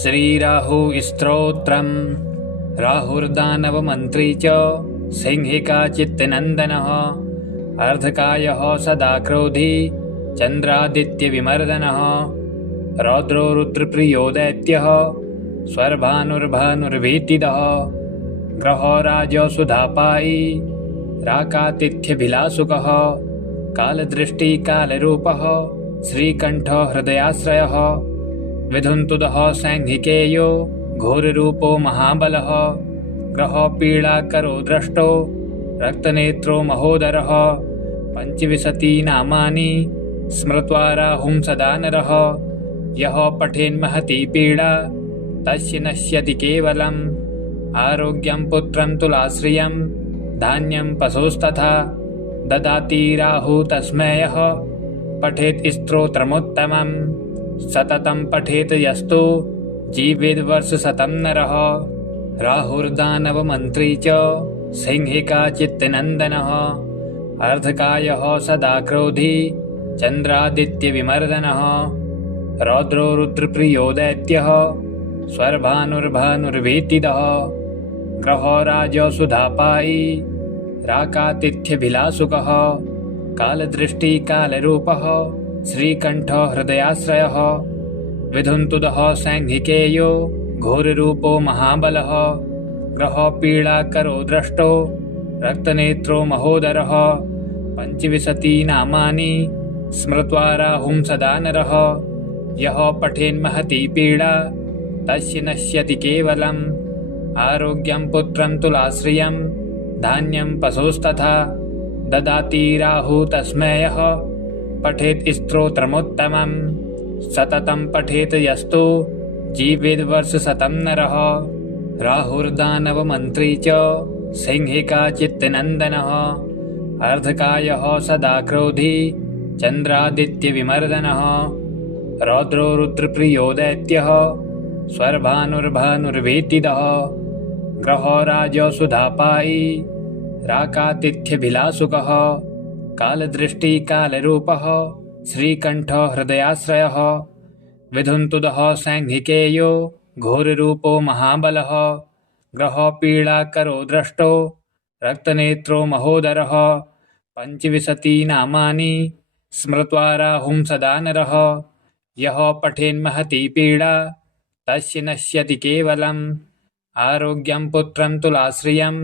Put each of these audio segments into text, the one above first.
श्रीराहु स्तोत्रम् राहुर्दानवमन्त्री च सिंहिका चित्तनन्दनः अर्धकायः सदा क्रोधी चन्द्रादित्यविमर्दनः रौद्रो रुद्रप्रियो दैत्यः स्वर्भानुर्भानुर्भीतिदः ग्रहो राजसुधापायी राकातिथ्यभिलासुकः कालदृष्टिकालरूपः श्रीकण्ठो हृदयाश्रयः विधुन्तुदः सैंहिकेयो घोररूपो महाबलः ग्रहो पीडाकरो द्रष्टो रक्तनेत्रो महोदरः पञ्चविंशतिनामानि स्मृत्वा राहुं सदा नरः यः पठेन्महती पीडा तस्य नश्यति केवलम् आरोग्यं पुत्रं तुलाश्रियं धान्यं पशोस्तथा ददाति राहु तस्मै यः पठेत् स्तोत्रमुत्तमम् सततं पठेत् यस्तु जीवेद्वर्षशतं नरः राहुर्दानवमन्त्री च सिंहिका चित्तनन्दनः अर्धकायः सदा क्रोधी चन्द्रादित्यविमर्दनः रौद्रो रुद्रप्रियो दैत्यः स्वर्भानुर्भानुर्भीतिदः ग्रहो राजसुधापायी राकातिथ्यभिलासुकः कालदृष्टिकालरूपः श्रीकण्ठो हृदयाश्रयः विधुन्तुदः सैंहिकेयो घोररूपो महाबलः ग्रहो पीडाकरो द्रष्टो रक्तनेत्रो महोदरः पञ्चविंशतिनामानि स्मृत्वा राहुं सदा नरः यः पठेन्महती पीडा तस्य नश्यति केवलम् आरोग्यं पुत्रं तुलाश्रियं धान्यं पशोस्तथा ददाति राहु तस्मै यः पठेत् स्तोत्रमुत्तमम् सततं पठेत् यस्तु जीवेद्वर्षशतं नरः राहुर्दानवमन्त्री च सिंहिका चित्तनन्दनः अर्धकायः सदा क्रोधी चन्द्रादित्यविमर्दनः रौद्रो रुद्रप्रियो दैत्यः स्वर्भानुर्भानुर्भीतिदः ग्रहो राजसुधापायी राकातिथ्यभिलासुकः कालदृष्टिकालरूपः श्रीकण्ठो हृदयाश्रयः विधुन्तुदः सैंहिकेयो घोररूपो महाबलः ग्रहो पीडाकरो द्रष्टो रक्तनेत्रो महोदरः पञ्चविंशतिनामानि स्मृत्वा राहुं सदा नरः यः पठेन्महती पीडा तस्य नश्यति केवलम् आरोग्यं पुत्रं तुलाश्रियं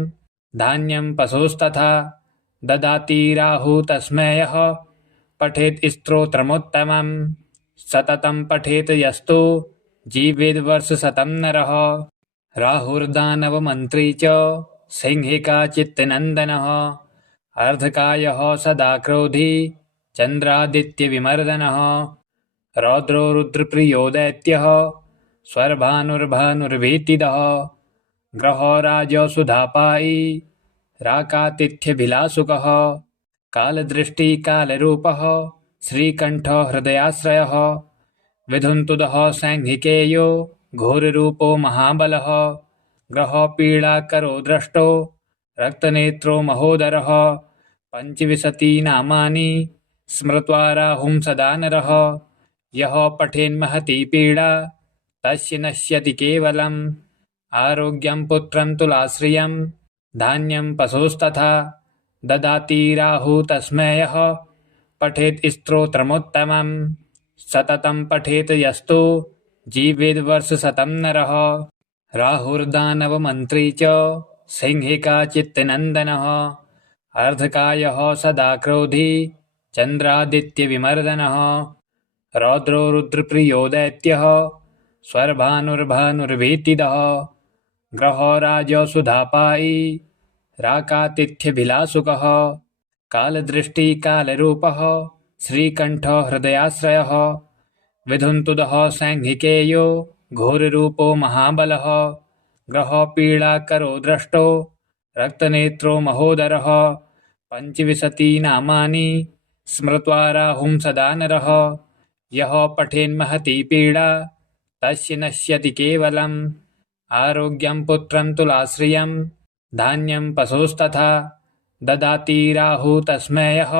धान्यं पशोस्तथा ददाति राहु तस्मै यः पठेत् स्तोत्रमुत्तमम् सततं पठेत् यस्तु जीवेद्वर्षशतं नरः राहुर्दानवमन्त्री च सिंहिका चित्तनन्दनः अर्धकायः सदा क्रोधी चन्द्रादित्यविमर्दनः रौद्रो रुद्रप्रियो दैत्यः स्वर्भानुर्भानुर्भीतिदः ग्रहो राजसुधापायी राकातिथ्यभिलासुकः कालदृष्टिकालरूपः श्रीकण्ठो हृदयाश्रयः विधुन्तुदः सैंहिकेयो घोररूपो महाबलः ग्रहो पीडाकरो द्रष्टो रक्तनेत्रो महोदरः पञ्चविंशतिनामानि स्मृत्वा राहुं सदा नरः यः पठेन्महती पीडा तस्य नश्यति केवलम् आरोग्यं पुत्रं तुलाश्रियं धान्यं पशोस्तथा ददाति राहु तस्मै यः पठेत् स्तोत्रमुत्तमम् सततं पठेत् यस्तु जीवेद्वर्षशतं नरः राहुर्दानवमन्त्री च सिंहिका चित्तनन्दनः अर्धकायः सदा क्रोधी चन्द्रादित्यविमर्दनः रौद्रो रुद्रप्रियो दैत्यः स्वर्भानुर्भानुर्भीतिदः ग्रहो राजसुधापायी राकातिथ्यभिलासुकः कालदृष्टिकालरूपः श्रीकण्ठो हृदयाश्रयः विधुन्तुदः सैंहिकेयो घोररूपो महाबलः ग्रहो पीडाकरो द्रष्टो रक्तनेत्रो महोदरः पञ्चविंशतिनामानि स्मृत्वा राहुं सदा नरः यः पठेन्महती पीडा तस्य नश्यति केवलम् आरोग्यं पुत्रं तुलाश्रियं धान्यं पशोस्तथा ददाति राहु तस्मै यः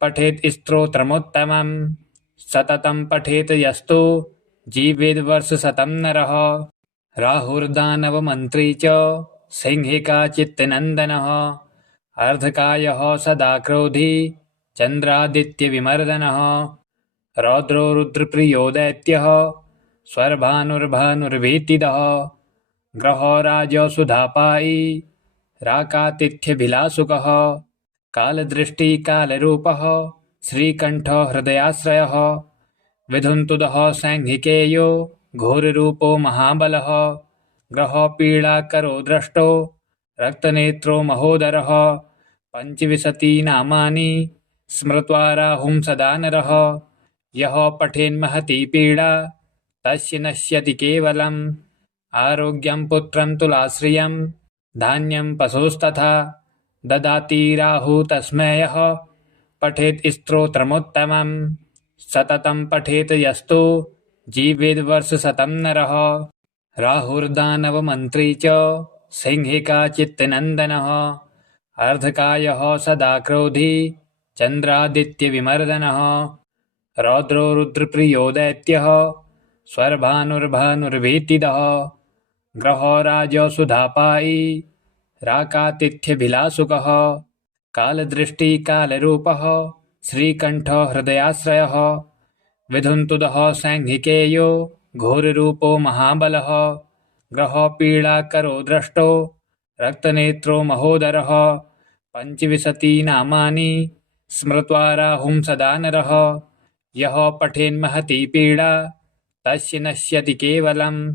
पठेत् स्तोत्रमुत्तमम् सततं पठेत् यस्तु जीवेद्वर्षशतं नरः। राहुर्दानवमन्त्री च सिंहिकाचित्तनन्दनः। अर्धकायः सदा क्रोधी चन्द्रादित्यविमर्दनः। रौद्रो रुद्रप्रियो दैत्यः स्वर्भानुर्भानुर्भीतिदः। ग्रहो राजसुधापायी राकातिथ्यभिलाषुकः। कालदृष्टिकालरूपः श्रीकण्ठो हृदयाश्रयः। विधुन्तुदः सैंहिकेयो घोररूपो महाबलः। ग्रहो पीडाकरो द्रष्टो रक्तनेत्रो महोदरः। पञ्चविंशतिनामानि स्मृत्वा राहुं सदा नरः। यः पठेन्महती पीडा तस्य नश्यति केवलम्। आरोग्यं पुत्रं तुलाश्रियं धान्यं पशुस्तथा। ददाति राहुः तस्मै यः पठेत् स्तोत्रमुत्तमम्। सततं पठेत् यस्तु जीवेद्वर्षशतं नरः। राहुर्दानवमन्त्री च सिंहिकाचित्तनन्दनः। अर्धकायः सदा क्रोधी चन्द्रादित्यविमर्दनः। रौद्रो रुद्रप्रियो दैत्यः स्वर्भानुर्भानुर्भीतिदः। ग्रहो राजसुधापायी राकातिथ्यभिलाषुकः। कालदृष्टिकालरूपः श्रीकण्ठो हृदयाश्रयः। विधुन्तुदः सैंहिकेयो घोररूपो महाबलः। ग्रहो पीडाकरो द्रष्टो रक्तनेत्रो महोदरः। पञ्चविंशतिनामानि स्मृत्वा राहुं सदा नरः। यः पठेन्महती पीडा तस्य नश्यति केवलम्।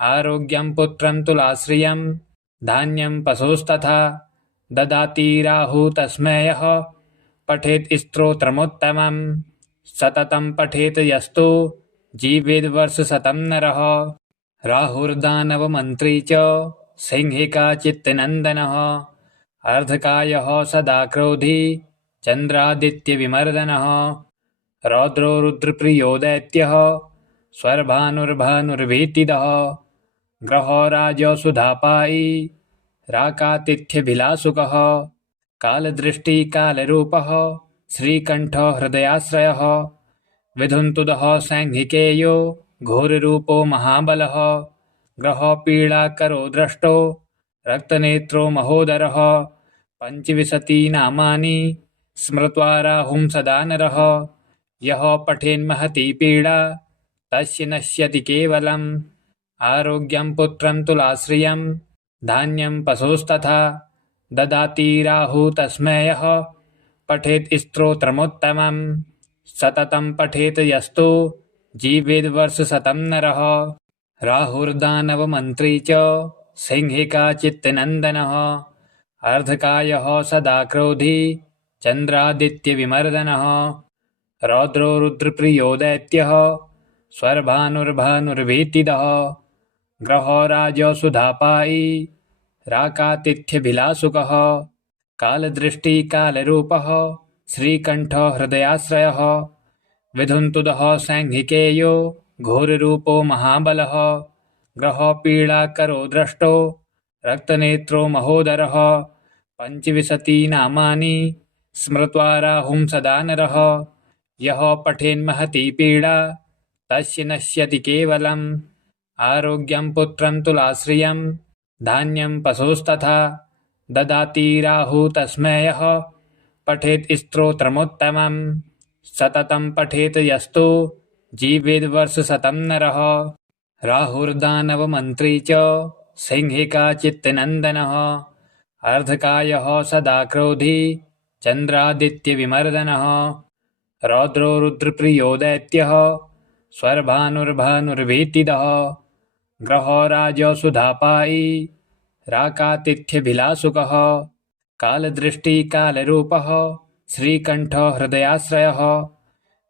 आरोग्यं पुत्रं तुलाश्रियं धान्यं पशुस्तथा। ददाति राहुः तस्मै यः पठेत् स्तोत्रमुत्तमम्। सततं पठेत् यस्तु जीवेद्वर्षशतं नरः। राहुर्दानवमन्त्री च सिंहिकाचित्तनन्दनः। अर्धकायः सदा क्रोधी चन्द्रादित्यविमर्दनः। रौद्रो रुद्रप्रियो दैत्यः स्वर्भानुर्भानुर्भीतिदः। ग्रहो राजसुधापायी राकातिथ्यभिलाषुकः। कालदृष्टिकालरूपः श्रीकण्ठो हृदयाश्रयः। विधुन्तुदः सैंहिकेयो घोररूपो महाबलः। ग्रहो पीडाकरो द्रष्टो रक्तनेत्रो महोदरः। पञ्चविंशतिनामानि स्मृत्वा राहुं सदा नरः। यः पठेन्महती पीडा तस्य नश्यति केवलम्। आरोग्यं पुत्रं तुलाश्रियं धान्यं पशुस्तथा। ददाति राहुः तस्मै यः पठेत् स्तोत्रमुत्तमम्। सततं पठेत् यस्तु जीवेद्वर्षशतं नरः। राहुर्दानवमन्त्री च सिंहिकाचित्तनन्दनः। अर्धकायः सदा क्रोधी चन्द्रादित्यविमर्दनः। रौद्रो रुद्रप्रियो दैत्यः स्वर्भानुर्भानुर्भीतिदः। ग्रहो राजसुधापायी राकातिथ्यभिलाषुकः। कालदृष्टिकालरूपः श्रीकण्ठो हृदयाश्रयः। विधुन्तुदः सैंहिकेयो घोररूपो महाबलः। ग्रहो पीडाकरो द्रष्टो रक्तनेत्रो महोदरः। पञ्चविंशतिनामानि स्मृत्वा राहुं सदा नरः। यः पठेन्महती पीडा तस्य नश्यति केवलम्। आरोग्यं पुत्रं तुलाश्रियं धान्यं पशुस्तथा। ददाति राहुः तस्मै यः पठेत् स्तोत्रमुत्तमम्। सततं पठेत् यस्तु जीवेद्वर्षशतं नरः। राहुर्दानवमन्त्री च सिंहिकाचित्तनन्दनः। अर्धकायः सदा क्रोधी चन्द्रादित्यविमर्दनः। रौद्रो रुद्रप्रियो दैत्यः स्वर्भानुर्भानुर्भीतिदः। ग्रहो राजसुधापायी राकातिथ्यभिलाषुकः। कालदृष्टिकालरूपः श्रीकण्ठो हृदयाश्रयः।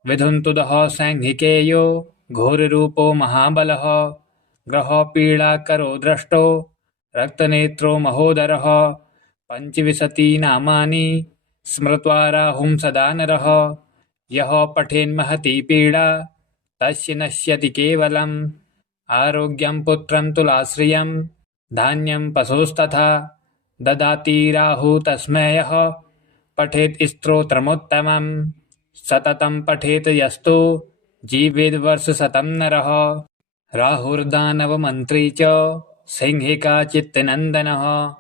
विधुन्तुदः सैंहिकेयो घोररूपो महाबलः। ग्रहो पीडाकरो द्रष्टो रक्तनेत्रो महोदरः। पञ्चविंशतिनामानि स्मृत्वा राहुं सदा नरः। यः पठेन्महती पीडा तस्य नश्यति केवलम्। आरोग्यं पुत्रं तुलाश्रियं धान्यं पशुस्तथा। ददाति राहुः तस्मै यः पठेत् स्तोत्रमुत्तमम्। सततं पठेत् यस्तु जीवेद्वर्षशतं नरः। राहुर्दानवमन्त्री च सिंहिका चित्तनन्दनः।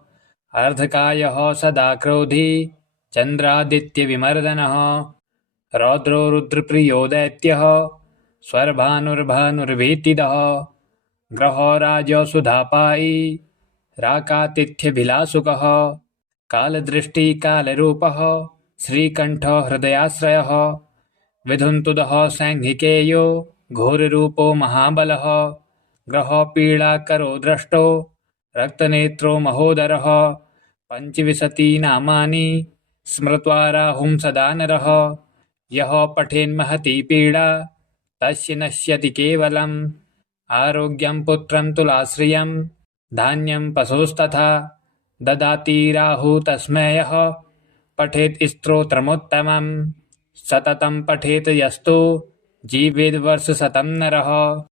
अर्धकायः सदा क्रोधी चन्द्रादित्यविमर्दनः। रौद्रो रुद्रप्रियो दैत्यः स्वर्भानुर्भानुर्भीतिदः। ग्रहो राजसुधापायी राकातिथ्यभिलाषुकः। कालदृष्टिकालरूपः श्रीकण्ठो हृदयाश्रयः। विधुन्तुदः सैंहिकेयो घोररूपो महाबलः। ग्रहो पीडाकरो द्रष्टो रक्तनेत्रो महोदरः। पञ्चविंशतिनामानि स्मृत्वा राहुं सदा नरः। यः पठेन्महती पीडा तस्य नश्यति केवलम्। आरोग्यं पुत्रं तुलाश्रियं धान्यं पशुस्तथा। ददाति राहुः तस्मै यः पठेत् स्तोत्रमुत्तमम्। सततं पठेत् यस्तु जीवेद्वर्षशतं नरः।